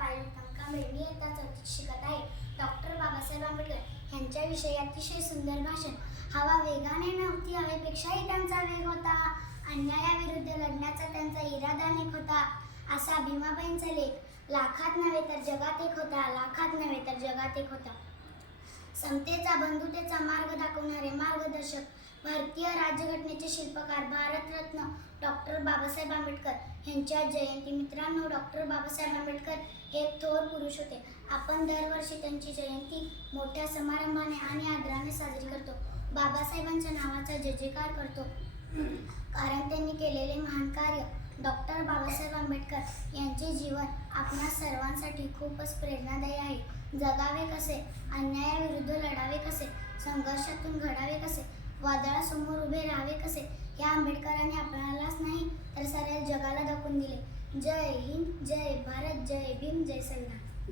पायल कांबळे मी इयत्ता चौथीत शिकत आहे डॉक्टर बाबासाहेब आंबेडकर यांच्याविषयी अतिशय सुंदर भाषण हवा वेगाने नव्हती हवेपेक्षाही त्यांचा वेग होता. अन्यायाविरुद्ध लढण्याचा त्यांचा इरादा नेक होता. असा भीमाबाईंचा लेख लाखात नव्हे तर जगात एक होता लाखात नव्हे तर जगात एक होता समतेचा बंधुतेचा मार्ग दाखवणारे मार्गदर्शक. भारतीय राज्यघटनेचे शिल्पकार भारतरत्न डॉक्टर बाबासाहेब आंबेडकर यांच्या जयंती मित्रांनो डॉक्टर बाबासाहेब आंबेडकर हे थोर पुरुष होते. आपण दरवर्षी त्यांची जयंती मोठ्या समारंभाने आणि आदराने साजरी करतो. बाबासाहेबांच्या नावाचा जय जयकार करतो. कारण त्यांनी केलेले महान कार्य डॉक्टर बाबासाहेब आंबेडकर यांचे जीवन आपल्या सर्वांसाठी खूपच प्रेरणादायी आहे. जगावे कसे? अन्यायाविरुद्ध लढावे कसे? संघर्षातून घडावे कसे? कसे? या आंबेडकरांनी आपणालाच नाही तर साऱ्या जगाला दाखवून दिले. जय हिंद जय भारत जय भीम जय संविधान